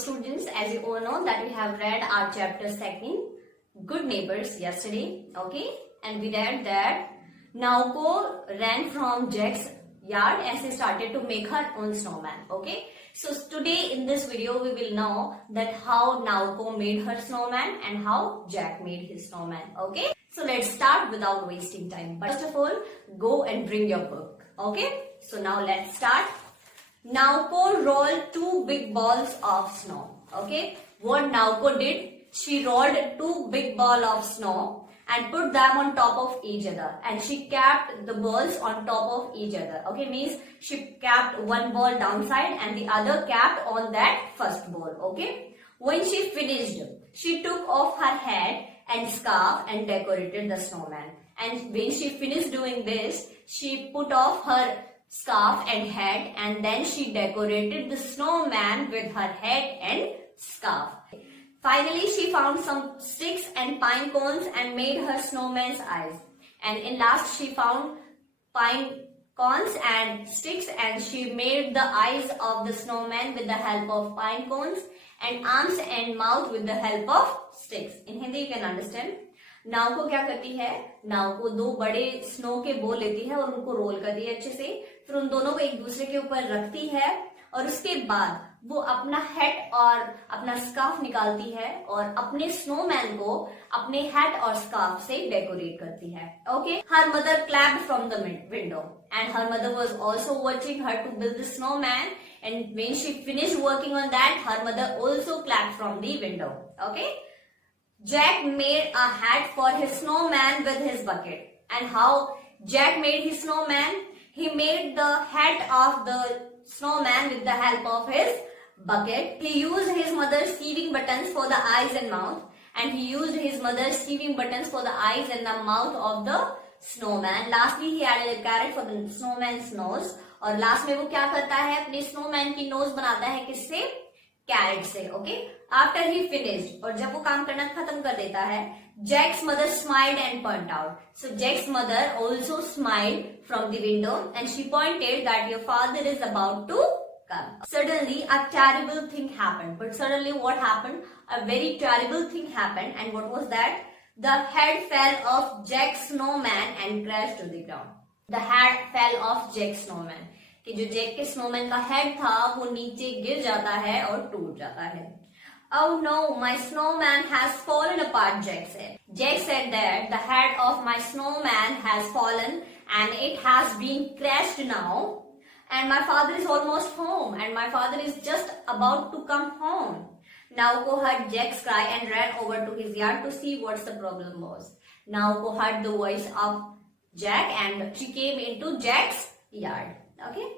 students, as you all know that we have read our chapter second, Good Neighbors, yesterday, okay? And we read that Naoko ran from Jack's yard and she started to make her own snowman, okay? So today in this video we will know that how Naoko made her snowman and how Jack made his snowman, okay? So let's start without wasting time. But first of all, go and bring your book, okay? So now let's start. Naoko rolled two big balls of snow, okay? What Naoko did, she rolled two big balls of snow and put them on top of each other, and she kept the balls on top of each other, okay? Means she kept one ball downside and the other kept on that first ball, okay? When she finished, she took off her hat and scarf and decorated the snowman. And when she finished doing this, she put off her scarf and hat, and then she decorated the snowman with her hat and scarf. Finally, she found some sticks and pine cones and made her snowman's eyes. And in last, she found pine cones and sticks and she made the eyes of the snowman with the help of pine cones and arms and mouth with the help of sticks. In Hindi, you can understand. नाव को क्या करती है, नाव को दो बड़े snow के ball लेती है और उनको रोल करती है अच्छे से, फिर उन दोनों को एक दूसरे के ऊपर रखती है और उसके बाद वो अपना हैट और अपना स्कार्फ निकालती है और अपने स्नोमैन को अपने हैट और स्कार्फ से डेकोरेट करती है, okay? Her mother clapped from the window and her mother was also watching her to build the snowman, and when she finished working on that, her mother also clapped from the window, okay? Jack made a hat for his snowman with his bucket. And how Jack made his snowman? He made the hat of the snowman with the help of his bucket. He used his mother's sewing buttons for the eyes and mouth, and he used his mother's sewing buttons for the eyes and the mouth of the snowman. Lastly, he added a carrot for the snowman's nose. और last में वो क्या करता है, अपने snowman की knows बनाता है किससे, कैरेट से, ओके? आफ्टर ही फिनिश्ड, और जब वो काम करना खत्म कर देता है, Jack's mother smiled and point out. So Jack's mother also smiled from the window and she pointed that your father is about to come. Suddenly a terrible thing happened. But suddenly what happened? A very terrible thing happened. And what was that? The head fell off Jack's snowman and crashed to the ground. The head fell off Jack's snowman. कि जो Jack के snowman का head था वो नीचे गिर जाता है और टूट जाता है. Oh no, my snowman has fallen apart, Jack said. Jack said that the head of my snowman has fallen and it has been crashed now. And my father is almost home and my father is just about to come home. Naoko heard Jack's cry and ran over to his yard to see what the problem was. Naoko heard the voice of Jack and she came into Jack's yard. Okay?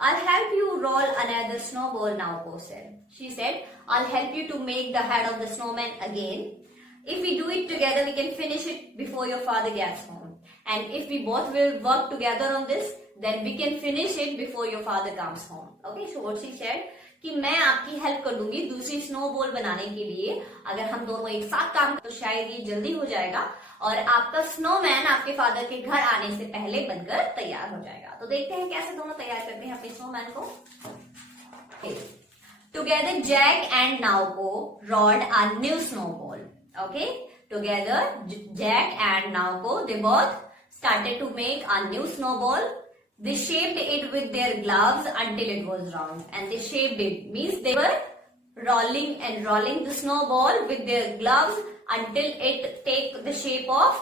I'll help you roll another snowball, Naoko said. She said, I'll help you to make the head of the snowman again. If we do it together, we can finish it before your father gets home. And if we both will work together on this, then we can finish it before your father comes home. Okay, so what she said, कि मैं आपकी help कर दूंगी दूसरी snowball बनाने के लिए. अगर हम दोनों एक साथ काम करें तो शायद ये जल्दी हो जाएगा और आपका स्नोमैन आपके फादर के घर आने से पहले बनकर तैयार हो जाएगा. तो देखते हैं कैसे दोनों तैयार करते हैं अपने स्नोमैन को. Together Jack and Naoko rolled a new snowball. Okay, together Jack and Naoko, they both started to make a new snowball. They shaped it with their gloves until it was round, and they shaped it means they were rolling and rolling the snowball with their gloves until it take the shape of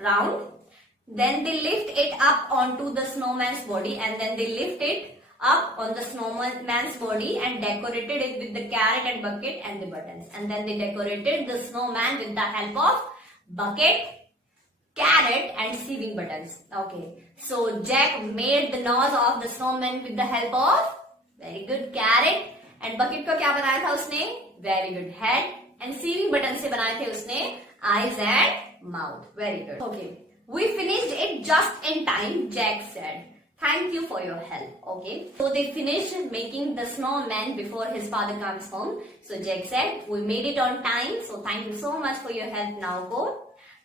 round. Then they lift it up onto the snowman's body, and then they lift it up on the snowman's body and decorated it with the carrot and bucket and the buttons. And then they decorated the snowman with the help of bucket, carrot and sewing buttons. Okay, so Jack made the nose of the snowman with the help of very good carrot, and bucket को क्या बनाया था उसने, very good head, and sewing button से बनाए थे उसने eyes and mouth. Very good. Okay, we finished it just in time, Jack said. Thank you for your help. Okay, so they finished making the snowman before his father comes home. So Jack said, we made it on time, so thank you so much for your help, Naoko.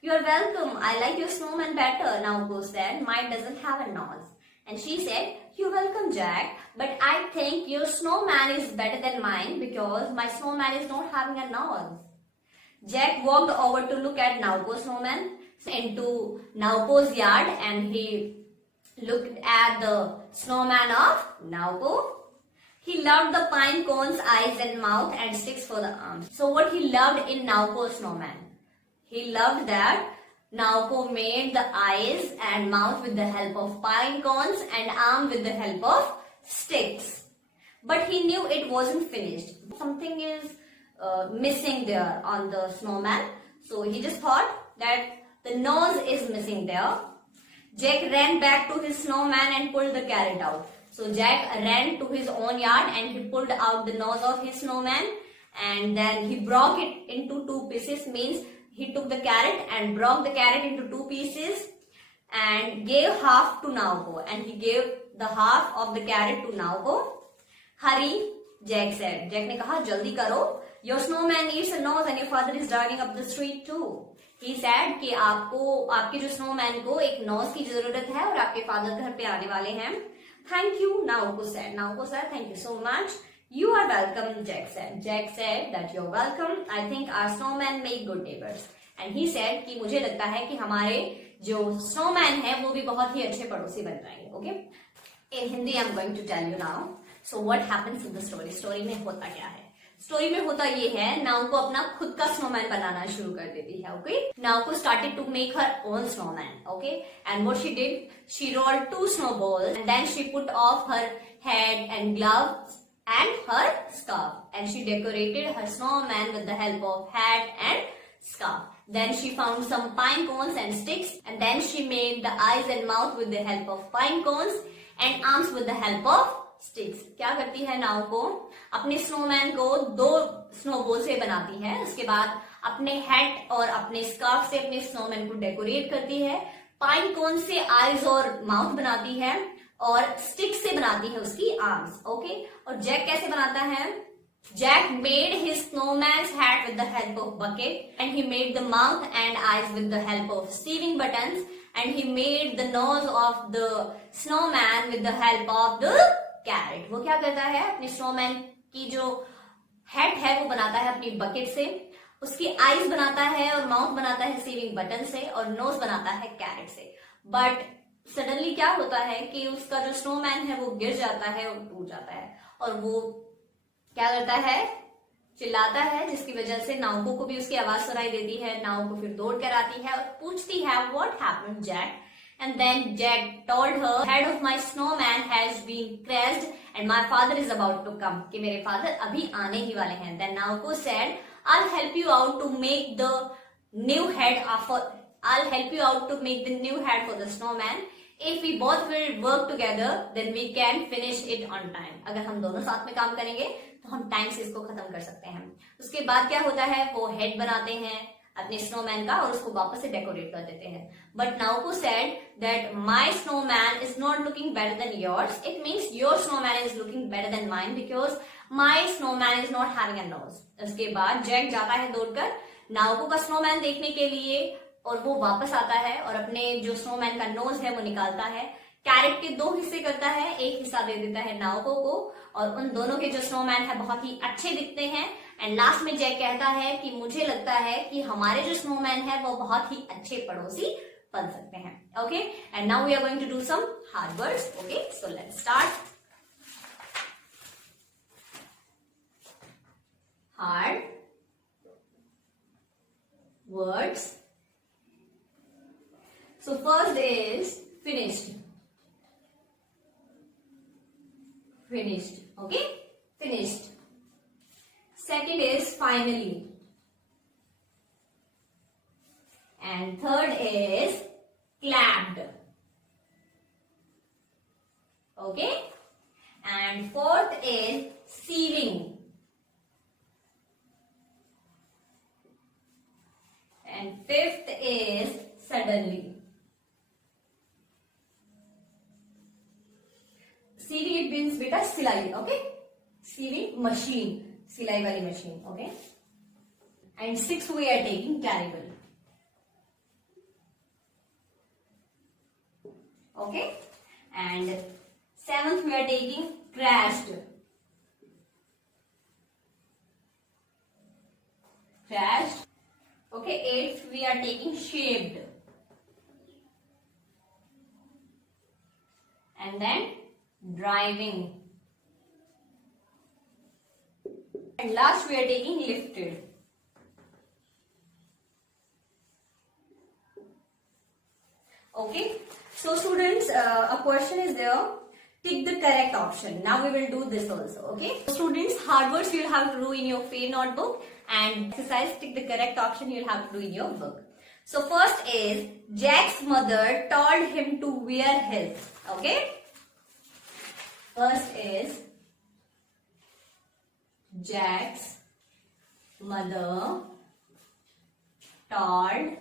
You are welcome. I like your snowman better, Naoko said. Mine doesn't have a nose. And she said, "You're welcome, Jack, but I think your snowman is better than mine because my snowman is not having a nose." Jack walked over to look at Nauko's snowman into Nauko's yard, and he looked at the snowman of Nauko. He loved the pine cones, eyes and mouth, and sticks for the arms. So what he loved in Nauko's snowman? He loved that Nauko made the eyes and mouth with the help of pine cones and arm with the help of sticks. But he knew it wasn't finished. Something is missing there on the snowman. So he just thought that the nose is missing there. Jack ran back to his snowman and pulled the carrot out. So Jack ran to his own yard and he pulled out the nose of his snowman, and then he broke it into two pieces. Means he took the carrot and broke the carrot into two pieces and gave half to Nauko, and he gave the half of the carrot to Nauko. "Hurry," Jack said. Jack ने कहा जल्दी करो. "Your snowman needs a nose and your father is driving up the street too." He said कि आपके जो snowman को एक nose की जरूरत है और आपके father घर पे आने वाले हैं. "Thank you," Nauko said. Nauko said, "Thank you so much." "You are welcome," Jack said. Jack said that you're welcome. "I think our snowman make good neighbors." And he said कि मुझे लगता है कि हमारे जो snowman है वो भी बहुत ही अच्छे पड़ोसी बन जाएंगे. Okay? In Hindi I'm going to tell you now. So what happens in the story? Story में होता क्या है? स्टोरी में होता ये है, नाउको अपना खुद का स्नोमैन बनाना शुरू कर देती है. Okay, Nauko started to make her own snowman. Okay, and what she did, she rolled 2 snowballs and then she put off her head and gloves and her scarf and she decorated her snowman with the help of hat and scarf. Then she found some pine cones and sticks and then she made the eyes and mouth with the help of pine cones and arms with the help of sticks. क्या करती है नाउको, अपने snowman को 2 snowball से बनाती है. उसके बाद अपने हैट और अपने स्कार्फ से अपने स्नोमैन को डेकोरेट करती है. पाइन कोन से आईज और माउथ बनाती है और स्टिक से बनाती है उसकी आर्म्स. ओके, और जैक कैसे बनाता है? Jack made his snowman's hat with the help of bucket and he made the mouth and eyes with the help of sewing buttons and he made the nose of the snowman with the help of the carrot. वो क्या करता है, अपने snowman की जो head है वो बनाता है अपनी बकेट से, उसकी आईज बनाता है और माउथ बनाता है सेविंग बटन से और नोज बनाता है कैरेट से. बट सडनली क्या होता है कि उसका जो स्नोमैन है वो गिर जाता है और टूट जाता है और वो क्या करता है, चिल्लाता है, जिसकी वजह से नाउको को भी उसकी आवाज सुनाई देती है. नाउको फिर दौड़ कर आती है और पूछती है what happened Jack. And then Jack told her, "Head of my snowman has been crashed and my father is about to come." कि मेरे father अभी आने ही वाले हैं. Then Nauko said, "I'll help you out to make the new head for the snowman. If we both will work together, then we can finish it on time." अगर हम दोनों साथ में काम करेंगे तो हम टाइम से इसको खत्म कर सकते हैं. उसके बाद क्या होता है, वो हेड बनाते हैं अपने स्नोमैन का और उसको वापस से डेकोरेट कर देते हैं. But Nauko said that my snowman is not looking better than yours. It means your snowman is looking better than mine because my snowman is not having a nose. उसके बाद जैक जाता है दौड़कर नाउको का snowman देखने के लिए और वो वापस आता है और अपने जो स्नोमैन का नोज है वो निकालता है. कैरेट के 2 हिस्से करता है, एक हिस्सा दे देता है नाउको को और उन दोनों के जो स्नोमैन है बहुत ही अच्छे दिखते हैं. एंड लास्ट में जैक कहता है कि मुझे लगता है कि हमारे जो स्नोमैन है वो बहुत ही अच्छे पड़ोसी बन सकते हैं. Okay, and now we are going to do some hard words. Okay, so let's start. Hard words. So first is finished. Okay, finished. Second is finally. And third is clapped. Okay, and fourth is sieving. And fifth is suddenly. Sewing it means बेटा सिलाई. Okay, sewing machine, सिलाई वाली machine. Okay, and 6th we are taking terrible. Okay, And seventh we are taking crashed. Crashed. Okay, eighth we are taking shaved. And then driving. And last we are taking lifted. Okay, so students, a question is there. Tick the correct option. Now we will do this also. Okay, so students, hard words you will have to do in your fair notebook, and exercise tick the correct option you will have to do in your book. So first is Jack's mother told him to wear his. Okay, first is Jack's mother told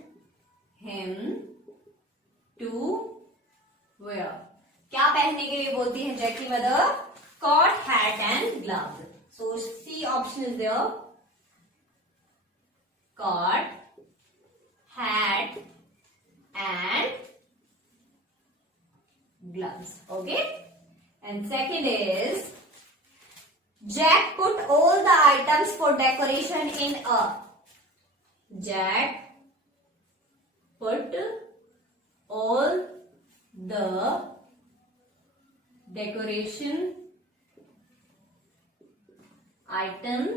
him to wear. क्या पहनने के लिए बोलती है Jack की mother? Coat, hat and gloves. So C option is there. Coat, hat and gloves. Okay. And second is Jack put all the items for decoration in a. Jack put all the decoration item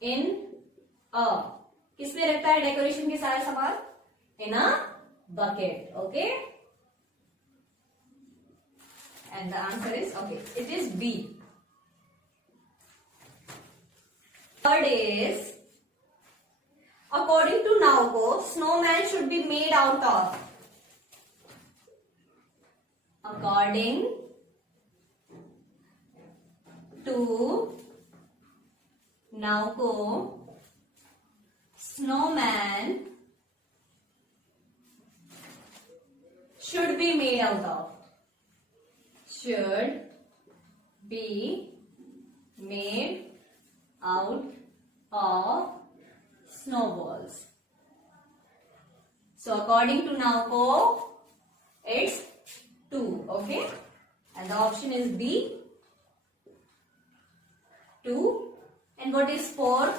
in a. किसमें रखता है decoration के सारे सामान? In a bucket. Okay. And the answer is okay. It is B. Third is, according to Naoko, snowman should be made out of. According to Naoko, snowman should be made out of. Should be made out of snowballs. So according to Naoko, it's 2. Okay, and the option is B, 2. And what is 4?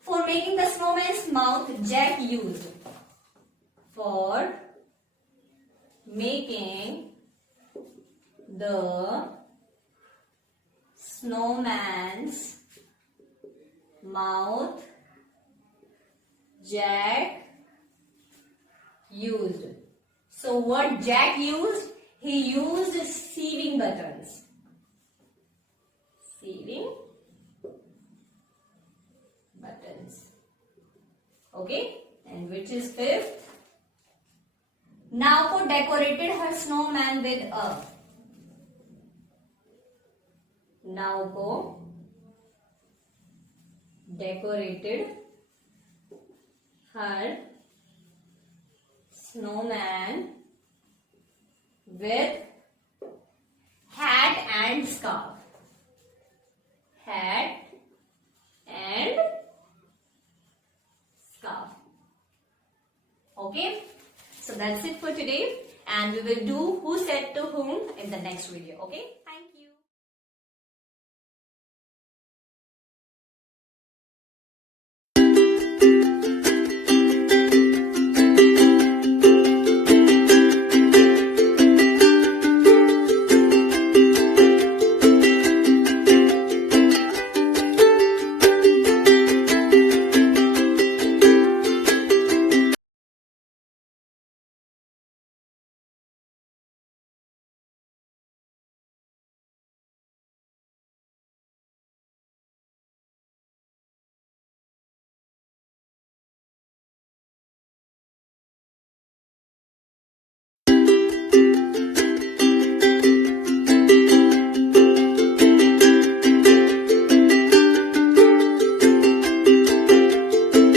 For making the snowman's mouth, Jack used. For making the snowman's mouth, Jack used. So what Jack used? He used sewing buttons. Sewing buttons. Okay, and which is 5th? Naoko decorated her snowman with a. Naoko decorated her snowman with hat and scarf. Hat and scarf. Okay, so that's it for today, and we will do who said to whom in the next video. Okay.